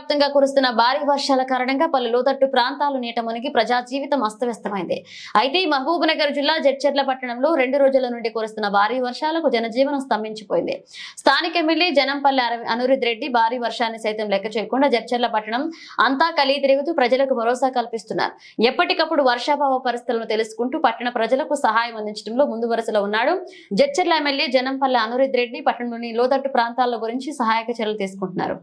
వ్యాప్తంగా కురుస్తున్న భారీ వర్షాల కారణంగా పలు లోతట్టు ప్రాంతాలు నీట మునిగి ప్రజా జీవితం అస్తవ్యస్తమైంది. అయితే మహబూబ్ నగర్ జిల్లా జడ్చర్ల పట్టణంలో రెండు రోజుల నుండి కురుస్తున్న భారీ వర్షాలకు జనజీవనం స్తంభించిపోయింది. స్థానిక ఎమ్మెల్యే జనంపల్లి అనురుద్ రెడ్డి భారీ వర్షాన్ని సైతం లెక్క చేయకుండా జడ్చర్ల పట్టణం అంతా కలిగి తిరుగుతూ ప్రజలకు భరోసా కల్పిస్తున్నారు. ఎప్పటికప్పుడు వర్షాభావ పరిస్థితులను తెలుసుకుంటూ పట్టణ ప్రజలకు సహాయం అందించడంలో ముందు వరుసలో ఉన్నాడు జడ్చర్ల ఎమ్మెల్యే జనంపల్లి అనురుద్ రెడ్డి. పట్టణంలోని లోతట్టు ప్రాంతాల గురించి సహాయక చర్యలు తీసుకుంటున్నారు.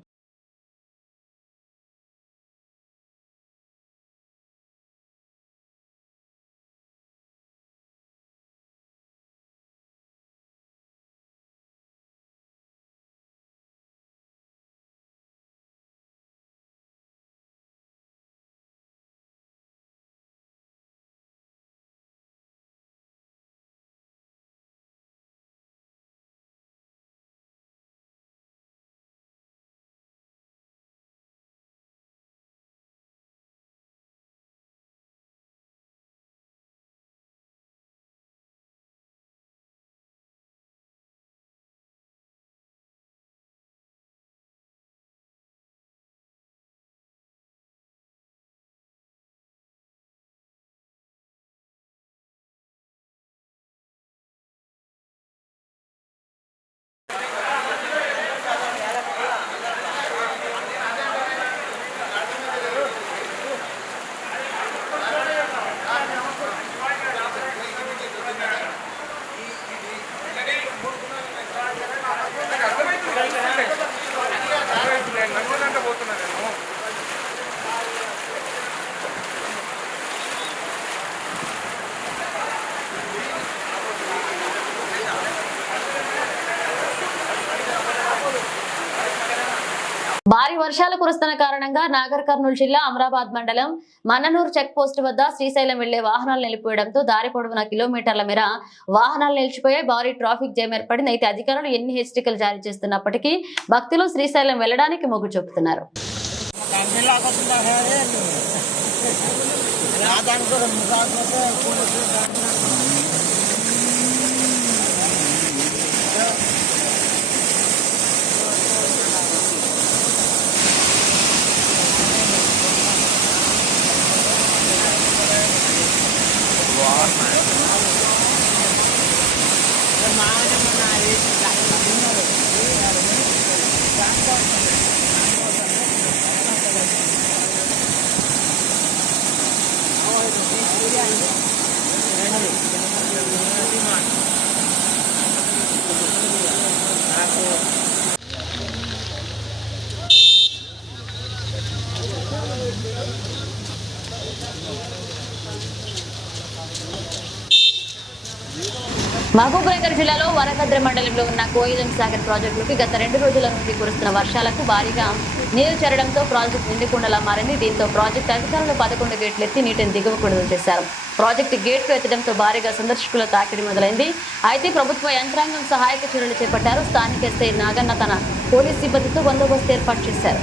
భారీ వర్షాలు కురుస్తున్న కారణంగా నాగర్ కర్నూలు జిల్లా అమరాబాద్ మండలం మన్ననూరు చెక్ పోస్ట్ వద్ద శ్రీశైలం వెళ్ళే వాహనాలు నిలిపివేయడంతో దారి పొడవున కిలోమీటర్ల మేర వాహనాలు నిలిచిపోయి భారీ ట్రాఫిక్ జామ్ ఏర్పడింది. అయితే అధికారులు ఎన్ని హెచ్చరికలు జారీ చేస్తున్నప్పటికీ భక్తులు శ్రీశైలం వెళ్ళడానికి మొగ్గు చూపుతున్నారు. มาจะมานายไหลมาที่นู่นนี่อะไรนี่ร้านก็ నగర్ జిల్లాలో వరభద్ర మండలంలో ఉన్న కోయిలం సాగర్ ప్రాజెక్టులోకి గత రెండు రోజుల నుండి కురుస్తున్న వర్షాలకు భారీగా నీరు చేరడంతో ప్రాజెక్టు నిండుకుండలా మారింది. దీంతో ప్రాజెక్టు అధికారులు పదకొండు గేట్లు ఎత్తి నీటిని దిగువ విడుదల చేశారు. ప్రాజెక్టు గేట్లు ఎత్తడంతో భారీగా సందర్శకుల తాకిడి మొదలైంది. అయితే ప్రభుత్వ యంత్రాంగం సహాయక చర్యలు చేపట్టారు. స్థానిక ఎస్ఐ నాగన్న తన పోలీస్ సిబ్బందితో బందోబస్తు ఏర్పాటు చేశారు.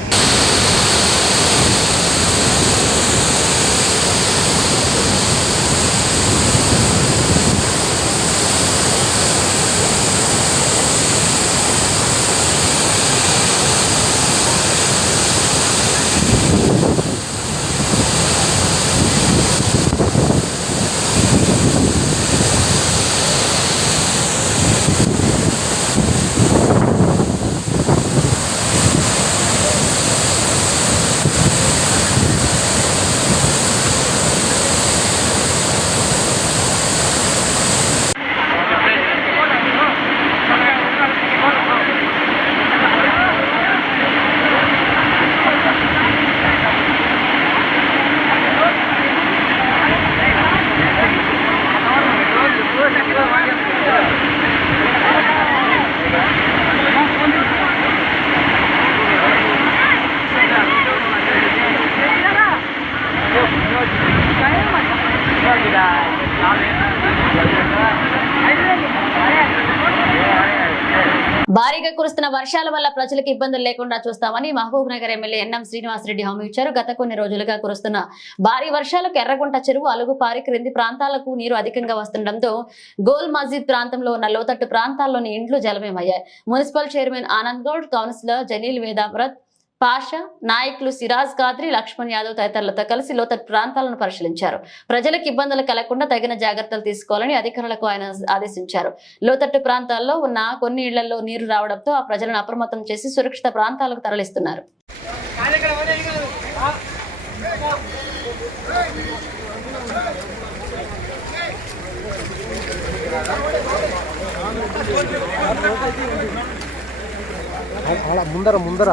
భారీగా కురుస్తున్న వర్షాల వల్ల ప్రజలకు ఇబ్బందులు లేకుండా చూస్తామని Mahabubnagar MLA NM Srinivas Reddy హామీ ఇచ్చారు. గత కొన్ని రోజులుగా కురుస్తున్న భారీ వర్షాలకు ఎర్రగుంట చెరువు అలుగుపారి క్రింది ప్రాంతాలకు నీరు అధికంగా వస్తుండటంతో గోల్ మస్జిద్ ప్రాంతంలో ఉన్న లోతట్టు ప్రాంతాల్లోని ఇండ్లు జలమయమయ్యాయి. Municipal chairman Anand Goud councillor Janeel Vedavrat Pasha నాయకులు సిరాజ్ ఖాద్రి లక్ష్మణ్ యాదవ్ తదితరులతో కలిసి లోతట్టు ప్రాంతాలను పరిశీలించారు. ప్రజలకు ఇబ్బందులు కలగకుండా తగిన జాగ్రత్తలు తీసుకోవాలని అధికారులకు ఆయన ఆదేశించారు. లోతట్టు ప్రాంతాల్లో ఉన్న కొన్ని ఇళ్ళలో నీరు రావడంతో ఆ ప్రజలను అప్రమత్తం చేసి సురక్షిత ప్రాంతాలకు తరలిస్తున్నారు. ముందర ముందర.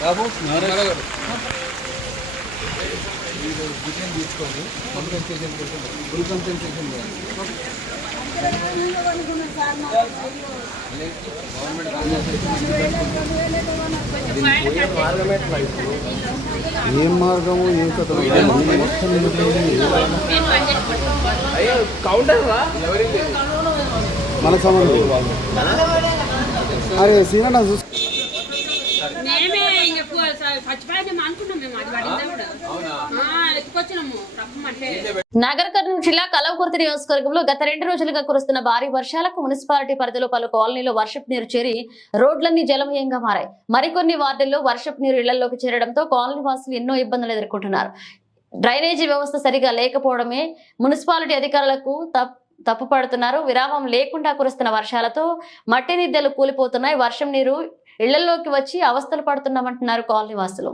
బాబు మీరు తీసుకోండి. కన్సల్టేషన్ కోసం ఫుల్ కన్సల్టేషన్ ఏం మార్గము ఏం కథ మొత్తం మన సంబంధం. అరే సీనా చూసి మేమే అనుకున్నాం అది పడిందా కూడా. నగర కర్నూలు జిల్లా కలవకుర్తి నియోజకవర్గంలో గత రెండు రోజులుగా కురుస్తున్న భారీ వర్షాలకు మున్సిపాలిటీ పరిధిలో పలు కాలనీలో వర్షపు నీరు చేరి రోడ్లన్నీ జలమయంగా మారాయి. మరికొన్ని వార్డుల్లో వర్షపు నీరు ఇళ్ళలోకి చేరడంతో కాలనీ వాసులు ఎన్నో ఇబ్బందులు ఎదుర్కొంటున్నారు. డ్రైనేజీ వ్యవస్థ సరిగా లేకపోవడమే మున్సిపాలిటీ అధికారులకు తప్ తప్పు పడుతున్నారు విరామం లేకుండా కురుస్తున్న వర్షాలతో మట్టి నిద్దెలు కూలిపోతున్నాయి. వర్షం నీరు ఇళ్ళలోకి వచ్చి అవస్థలు పడుతున్నామంటున్నారు కాలనీ వాసులు